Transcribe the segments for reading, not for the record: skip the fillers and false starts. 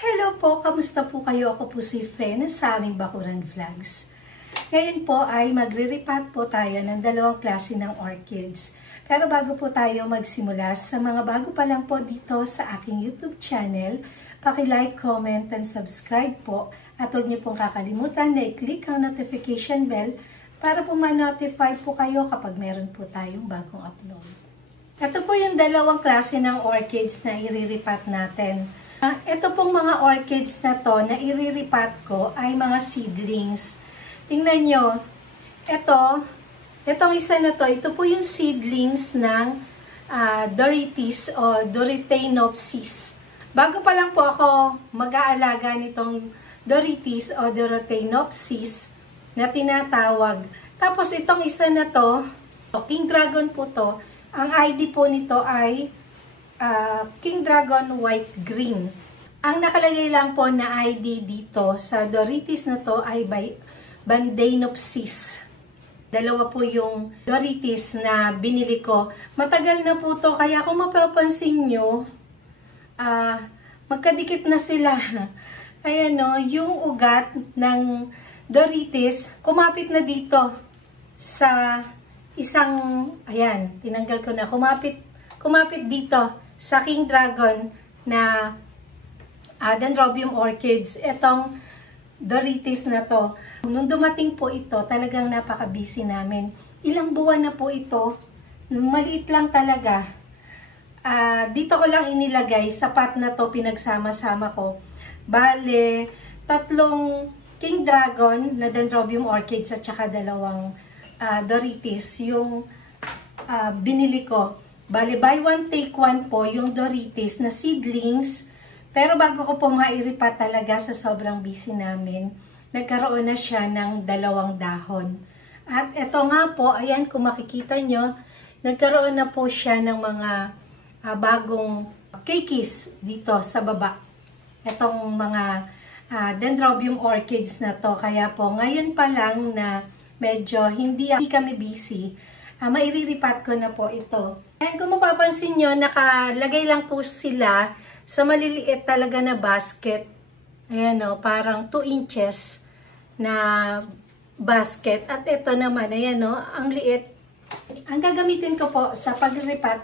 Hello po, kamusta po kayo? Ako po si Fen sa aming Bakuran Vlogs. Ngayon po ay magre-repot po tayo ng dalawang klase ng orchids. Pero bago po tayo magsimula, sa mga bago pa lang po dito sa aking YouTube channel, paki-like, comment, and subscribe po. At huwag niyo pong kakalimutan na i-click ang notification bell para po ma-notify po kayo kapag meron po tayong bagong upload. Ito po yung dalawang klase ng orchids na i-repot natin. Ito pong mga orchids na to na i-repot ko ay mga seedlings. Tingnan nyo, itong isa na to, ito po yung seedlings ng Dorytes o Dorytaenopsis. Bago pa lang po ako mag-aalaga nitong Dorytes o Dorytaenopsis na tinatawag. Tapos itong isa na to, King Dragon po to, ang ID po nito ay King Dragon White Green. Ang nakalagay lang po na ID dito sa Dorytes na to ay by Bandainopsis. Dalawa po yung Dorytes na binili ko. Matagal na po to, kaya kung mapapansin nyo, magkadikit na sila. Ayan o, yung ugat ng Dorytes, kumapit na dito sa isang, ayan, tinanggal ko na, kumapit dito sa King Dragon na Dendrobium orchids. Itong Dorytes na to. Nung dumating po ito, talagang napaka-busy namin. Ilang buwan na po ito. Maliit lang talaga. Dito ko lang inilagay. Sa pot na to, pinagsama-sama ko. Bale, 3 King Dragon na Dendrobium orchids at saka 2 Dorytes yung binili ko. Bale, buy one, take one po yung Dorytes na seedlings. Pero bago ko po mairipat talaga sa sobrang busy namin, nagkaroon na siya ng 2 dahon. At ito nga po, ayan kung makikita nyo, nagkaroon na po siya ng mga bagong keikis dito sa baba. Itong mga Dendrobium orchids na to. Kaya po, ngayon pa lang na medyo hindi kami busy, mairiripat ko na po ito. And kung mapapansin nyo, nakalagay lang po sila sa maliliit talaga na basket. Ayan o, parang 2 inches na basket. At ito naman, ayan o, ang liit. Ang gagamitin ko po sa pag-repot,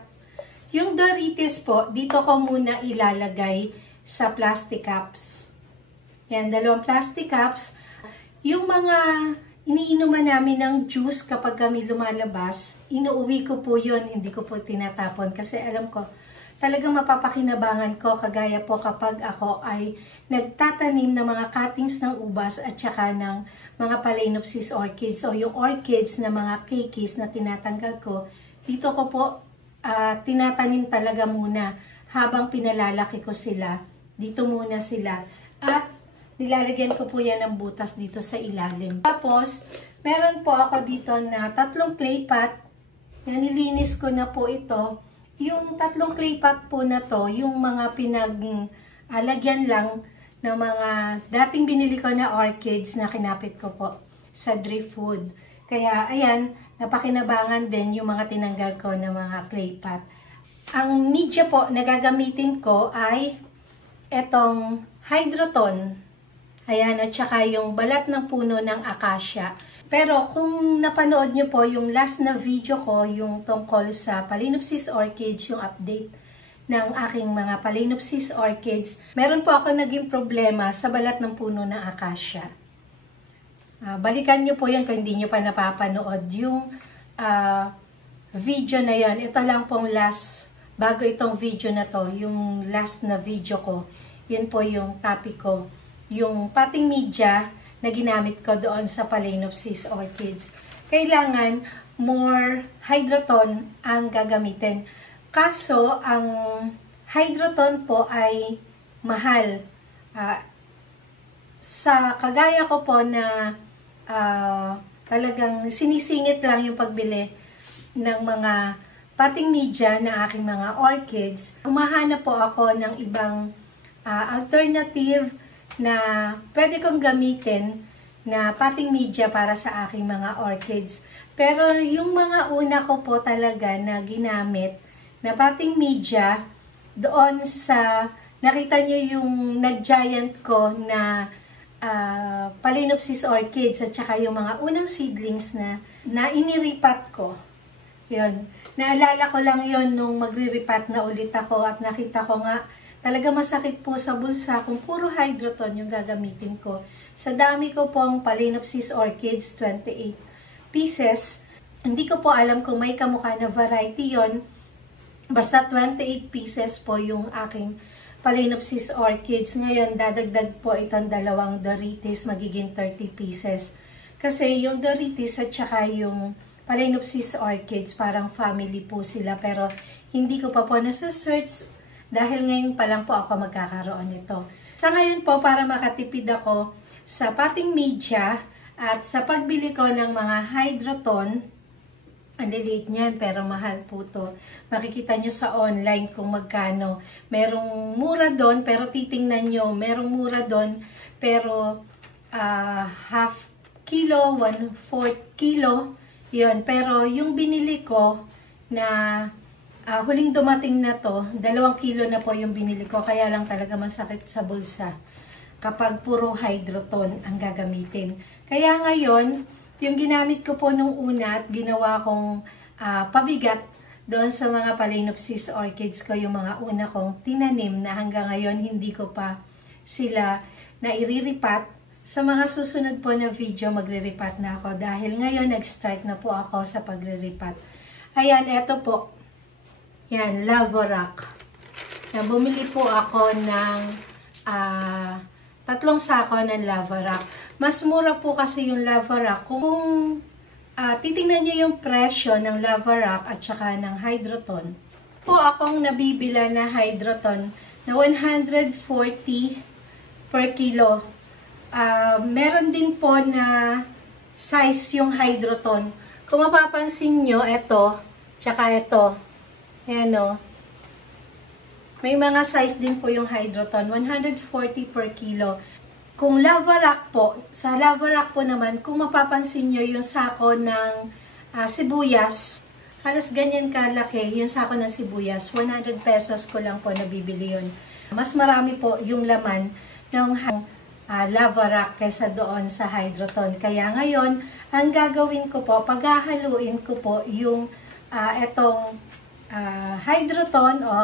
yung Dorytes po, dito ko muna ilalagay sa plastic cups. Ayan, 2 plastic cups. Yung mga iniinuman namin ng juice kapag kami lumalabas, inuuwi ko po yun, hindi ko po tinatapon kasi alam ko, talagang mapapakinabangan ko kagaya po kapag ako ay nagtatanim ng mga cuttings ng ubas at saka ng mga Phalaenopsis orchids o yung orchids na mga keikis na tinatanggal ko, dito ko po tinatanim talaga muna habang pinalalaki ko sila. Dito muna sila. At nilalagyan ko po yan ng butas dito sa ilalim. Tapos, meron po ako dito na 3 clay pot. Nilinis ko na po ito. Yung 3 clay pot po na to, yung mga pinaglagyan lang ng mga dating binili ko na orchids na kinapit ko po sa driftwood. Kaya, ayan, napakinabangan din yung mga tinanggal ko na mga clay pot. Ang media po na gagamitin ko ay etong Hydroton. Ayan, at saka yung balat ng puno ng acacia. Pero kung napanood nyo po yung last na video ko, yung tungkol sa Phalaenopsis orchids, yung update ng aking mga Phalaenopsis orchids, meron po ako naging problema sa balat ng puno ng acacia. Balikan nyo po yan kung hindi nyo pa napapanood yung video na yan. Ito lang pong last, bago itong video na to, yung last na video ko, yun po yung topic ko. Yung potting media na ginamit ko doon sa Phalaenopsis orchids. Kailangan more Hydroton ang gagamitin. Kaso, ang Hydroton po ay mahal. Sa kagaya ko po na talagang sinisingit lang yung pagbili ng mga potting media na aking mga orchids, humahanap po ako ng ibang alternative na pwede kong gamitin na potting media para sa aking mga orchids. Pero yung mga una ko po talaga na ginamit na potting media doon sa nakita nyo yung nag-giant ko na Phalaenopsis orchids at saka yung mga unang seedlings na iniripat ko. Yun. Naalala ko lang yon nung magriripat na ulit ako at nakita ko nga talaga masakit po sa bulsa kung puro hydroton yung gagamitin ko. Sa dami ko pong Phalaenopsis orchids, 28 pieces. Hindi ko po alam kung may kamukha na variety yon. Basta 28 pieces po yung aking Phalaenopsis orchids. Ngayon, dadagdag po itong dalawang Dorites, magiging 30 pieces. Kasi yung Dorites at saka yung Phalaenopsis orchids, parang family po sila. Pero hindi ko pa po nasa-search dahil ngayon pa lang po ako magkakaroon nito. Sa ngayon po, para makatipid ako sa potting media at sa pagbili ko ng mga hydroton, ang liliit niyan, pero mahal po to. Makikita nyo sa online kung magkano. Merong mura doon, pero titingnan nyo. Merong mura doon, pero half kilo, 1/4 kilo. Yun. Pero yung binili ko na huling dumating na to, 2 kilo na po yung binili ko. Kaya lang talaga masakit sa bulsa kapag puro hydroton ang gagamitin. Kaya ngayon, yung ginamit ko po nung una at ginawa kong pabigat doon sa mga Phalaenopsis orchids ko, yung mga una kong tinanim na hanggang ngayon hindi ko pa sila nairiripat. Sa mga susunod po na video, magriripat na ako dahil ngayon nag-start na po ako sa pagriripat. Ayan, eto po. Yan, lava rock. Yan, bumili po ako ng 3 sako ng lava rock. Mas mura po kasi yung lava rock. Kung titingnan nyo yung presyo ng lava rock at saka ng hydroton, po akong nabibila na hydroton na 140 per kilo. Meron din po na size yung hydroton. Kung mapapansin nyo, ito, tsaka ito. Ayan o. May mga size din po yung hydroton. 140 per kilo. Kung lava rock po, sa lava rock po naman, kung mapapansin nyo yung sako ng sibuyas, halos ganyan kalaki yung sako ng sibuyas. 100 pesos ko lang po nabibili yun. Mas marami po yung laman ng lava rock kaysa doon sa hydroton. Kaya ngayon, ang gagawin ko po, paghahaluin ko po yung etong hydroton o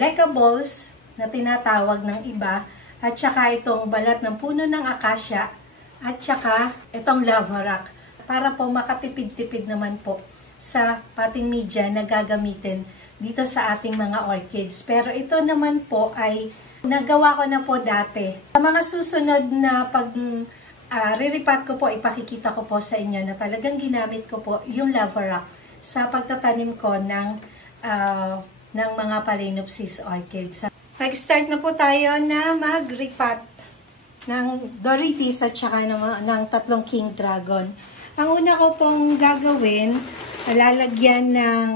Lecaballs na tinatawag ng iba, at saka itong balat ng puno ng akasya, at saka itong lava rock, para po makatipid-tipid naman po sa potting media na gagamitin dito sa ating mga orchids. Pero ito naman po ay nagawa ko na po dati. Sa mga susunod na riripat ko po, ipakikita ko po sa inyo na talagang ginamit ko po yung lava rock sa pagtatanim ko ng mga Phalaenopsis orchids. Nag-start na po tayo na mag-ripat ng Dorites at saka ng 3 King Dragon. Ang una ko pong gagawin, lalagyan ng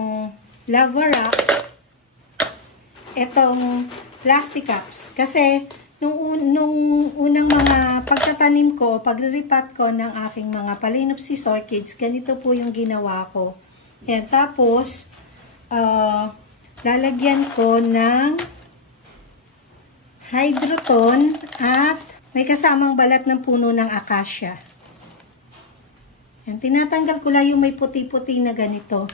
lava rock itong plastic cups. Kasi nung unang mga pagtatanim ko, pag-ripat ko ng aking mga Phalaenopsis orchids, ganito po yung ginawa ko. Ayan, tapos lalagyan ko ng hydroton at may kasamang balat ng puno ng akasya. Yan, tinatanggal ko lang yung may puti-puti na ganito.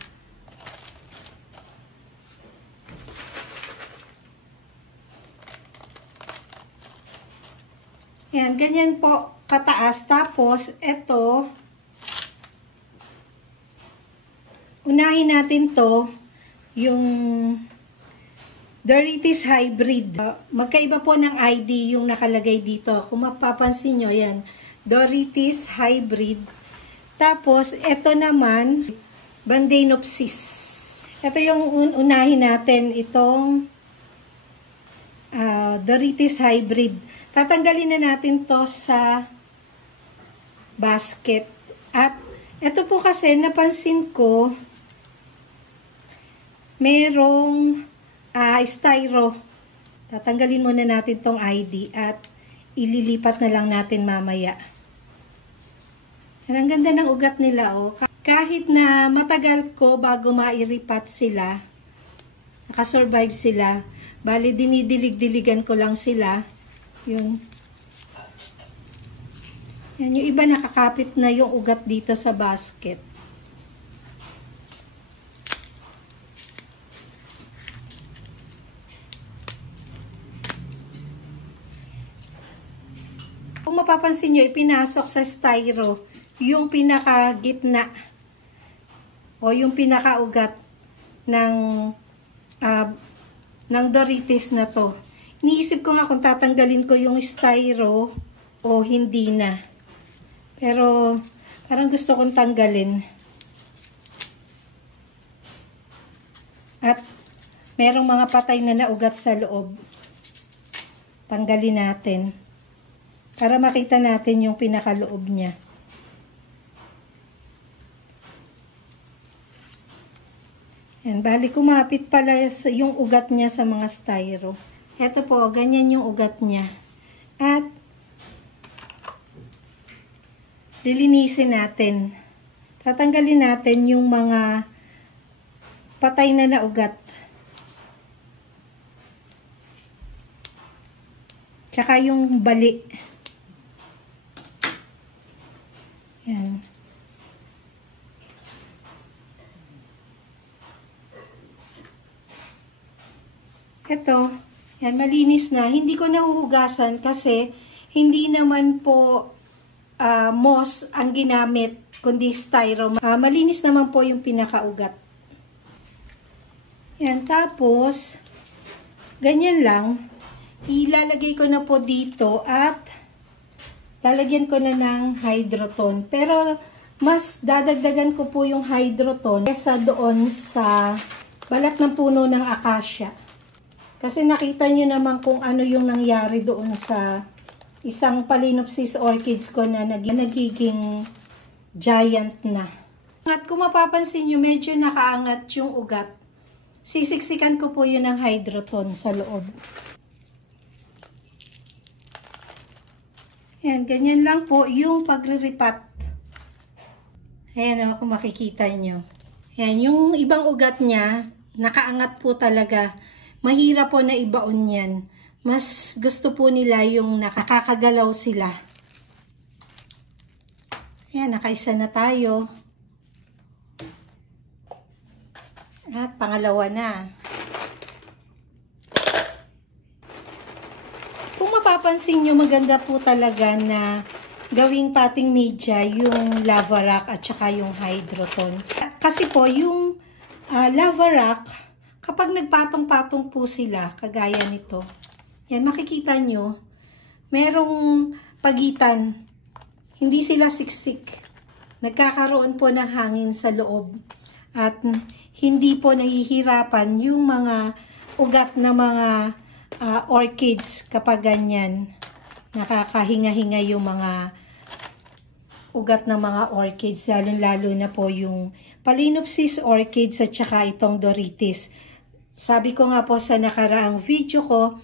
Yan, ganyan po kataas. Tapos, ito, unahin natin to, yung Dorites Hybrid. Magkaiba po ng ID yung nakalagay dito. Kung mapapansin nyo, yan. Dorites Hybrid. Tapos, ito naman, Phalaenopsis. Ito yung unahin natin, itong Dorites Hybrid. Tatanggalin na natin to sa basket. At, ito po kasi, napansin ko, merong styro. Tatanggalin muna natin tong ID at ililipat na lang natin mamaya. Ang ganda ng ugat nila, oh. Kahit na matagal ko bago mairipat sila, nakasurvive sila, Bali, dinidilig-diligan ko lang sila. Yun. Yan, yung iba nakakapit na yung ugat dito sa basket. Kung mapapansin nyo, ipinasok sa styro yung pinaka-gitna o yung pinaka-ugat ng Doritos na to. Iniisip ko nga kung tatanggalin ko yung styro o hindi na. Pero parang gusto kong tanggalin. At merong mga patay na naugat sa loob. Tanggalin natin. Para makita natin yung pinakaloob niya. Yan, bali kumapit pala yung ugat niya sa mga styro. Ito po, ganyan yung ugat niya. At lilinisin natin. Tatanggalin natin yung mga patay na naugat. Tsaka yung bali. Yan. Ito, yan, malinis na. Hindi ko nahuhugasan kasi hindi naman po moss ang ginamit, kundi styro. Malinis naman po yung pinakaugat. Yan, tapos, ganyan lang. Ilalagay ko na po dito at lalagyan ko na ng hydroton. Pero, mas dadagdagan ko po yung hydroton kesa doon sa balat ng puno ng acacia. Kasi nakita nyo naman kung ano yung nangyari doon sa isang Phalaenopsis orchids ko na nagiging giant na. At kung mapapansin nyo, medyo nakaangat yung ugat. Sisiksikan ko po yun ng hydroton sa loob. Yan, ganyan lang po yung pagriripat. Ayan o, kung makikita nyo. Yan, yung ibang ugat niya, nakaangat po talaga. Mahirap po na ibaon yan. Mas gusto po nila yung nakakagalaw sila. Ayan, nakaisa na tayo. At pangalawa na. Kung mapapansin nyo, maganda po talaga na gawing potting media yung lava rock at saka yung hydroton. Kasi po, yung lava rock, kapag nagpatong-patong po sila, kagaya nito, yan, makikita nyo, merong pagitan. Hindi sila siksik. Nagkakaroon po ng hangin sa loob. At hindi po nahihirapan yung mga ugat na mga orchids kapag ganyan. Nakakahinga-hinga yung mga ugat ng mga orchids. Lalo-lalo na po yung Phalaenopsis orchids at saka itong Doritos. Sabi ko nga po sa nakaraang video ko,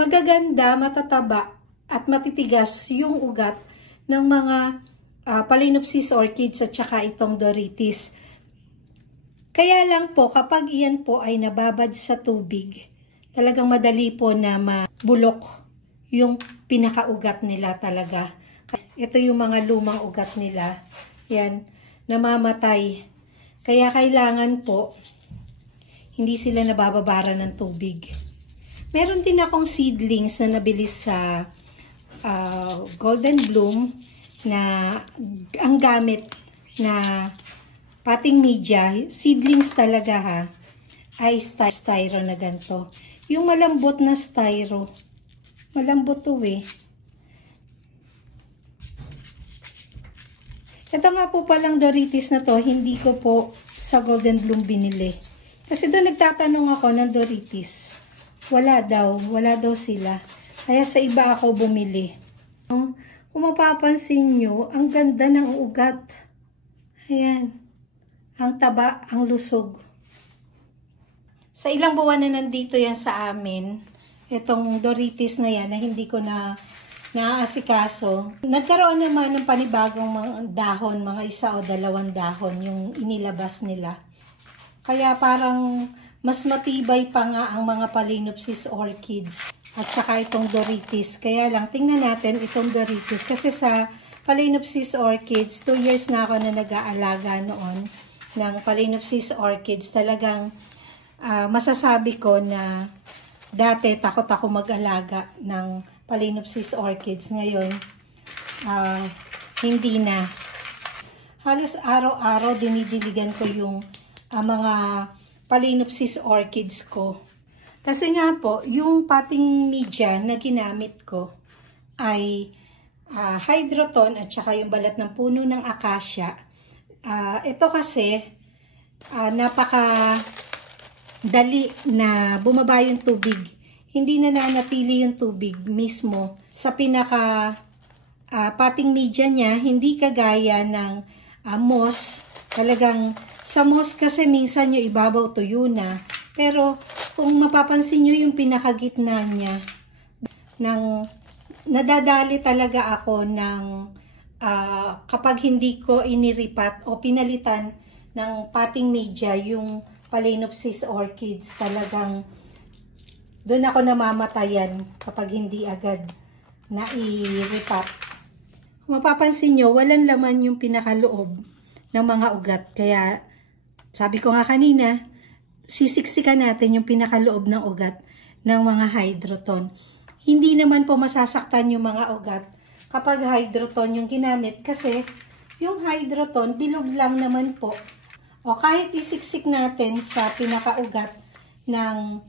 magaganda, matataba, at matitigas yung ugat ng mga Phalaenopsis orchids at saka itong Doritos. Kaya lang po, kapag iyan po ay nababad sa tubig, talagang madali po na mabulok yung pinakaugat nila talaga. Ito yung mga lumang ugat nila. Yan, namamatay. Kaya kailangan po, hindi sila nabababara ng tubig. Meron din akong seedlings na nabili sa Golden Bloom na ang gamit na potting media, seedlings talaga ha, ay styro na ganito. Yung malambot na styro, malambot to eh. Ito nga po palang Doritos na to, hindi ko po sa Golden Bloom binili. Kasi doon nagtatanong ako ng Doritos. Wala daw sila. Kaya sa iba ako bumili. Kung mapapansin nyo, ang ganda ng ugat. Ayan. Ang taba, ang lusog. Sa ilang buwan na nandito yan sa amin, itong Doritos na yan na hindi ko na naaasikaso. Nagkaroon naman ng panibagong mga dahon, mga 1 o 2 dahon yung inilabas nila. Kaya parang mas matibay pa nga ang mga Phalaenopsis orchids at saka itong Doritis. Kaya lang, tingnan natin itong Doritis. Kasi sa Phalaenopsis orchids, 2 years na ako na nag-aalaga noon ng Phalaenopsis orchids. Talagang masasabi ko na dati takot ako mag-alaga ng Phalaenopsis orchids. Ngayon, hindi na. Halos araw-araw dinidiligan ko yung mga Phalaenopsis orchids ko. Kasi nga po, yung potting media na ginamit ko ay Hydroton at saka yung balat ng puno ng acacia. Ito kasi napaka dali na bumaba yung tubig. Hindi na nanatili yung tubig mismo sa pinaka potting media niya. Hindi kagaya ng moss. Talagang sa moss kasi minsan yung ibabaw tuyo na. Pero kung mapapansin nyo yung pinakagitna niya, nadadali talaga ako ng kapag hindi ko iniripat o pinalitan ng potting media yung Phalaenopsis orchids, talagang doon ako namamatayan kapag hindi agad na-iripat. Kung mapapansin nyo, walang laman yung pinakaloob ng mga ugat. Kaya sabi ko nga kanina, sisiksikan natin yung pinakaloob ng ugat ng mga Hydroton. Hindi naman po masasaktan yung mga ugat kapag Hydroton yung ginamit kasi yung Hydroton bilog lang naman po. O kahit isiksik natin sa pinakaugat ng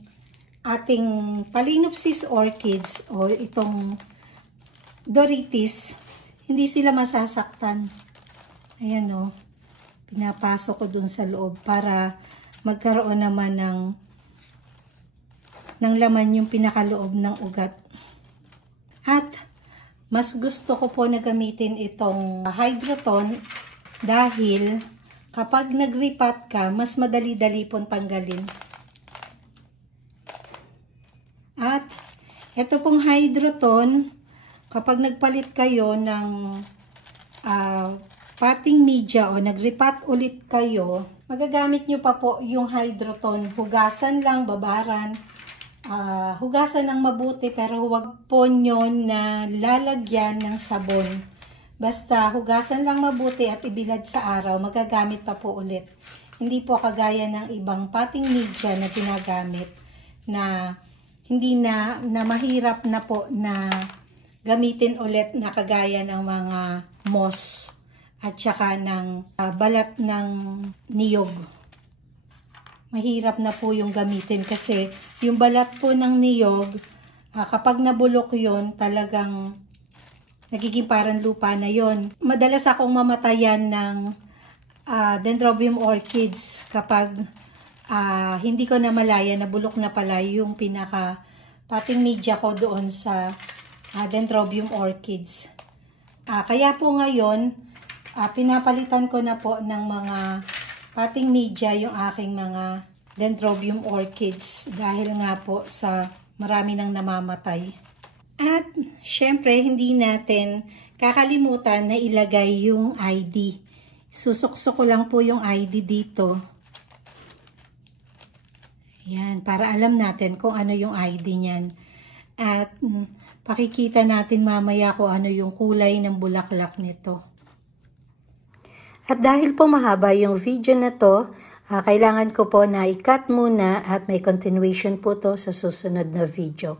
ating Phalaenopsis orchids o itong Doritis, hindi sila masasaktan. Ayan o, pinapasok ko dun sa loob para magkaroon naman ng laman yung pinakaloob ng ugat. At mas gusto ko po na gamitin itong Hydroton dahil kapag nagripat ka, mas madali-dali pong tanggalin. At ito pong Hydroton, kapag nagpalit kayo ng potting media o nagripat ulit kayo, magagamit nyo pa po yung Hydroton. Hugasan lang, babaran. Hugasan ng mabuti pero huwag po nyo na lalagyan ng sabon. Basta hugasan lang mabuti at ibilad sa araw, magagamit pa po ulit. Hindi po kagaya ng ibang potting media na ginagamit na hindi na mahirap na po na gamitin ulit na kagaya ng mga moss at saka ng balat ng niyog. Mahirap na po yung gamitin kasi yung balat po ng niyog, kapag nabulok yon talagang nagiging parang lupa na yon. Madalas akong mamatayan ng Dendrobium orchids kapag hindi ko na malaya, nabulok na pala yung pinaka potting media ko doon sa Dendrobium orchids. Kaya po ngayon, pinapalitan ko na po ng mga potting media yung aking mga Dendrobium orchids dahil nga po sa marami nang namamatay. At syempre hindi natin kakalimutan na ilagay yung ID. Susuksok ko lang po yung ID dito. Ayan, para alam natin kung ano yung ID niyan. At pakikita natin mamaya kung ano yung kulay ng bulaklak nito. At dahil po mahaba yung video na to, kailangan ko po na i-cut muna at may continuation po to sa susunod na video.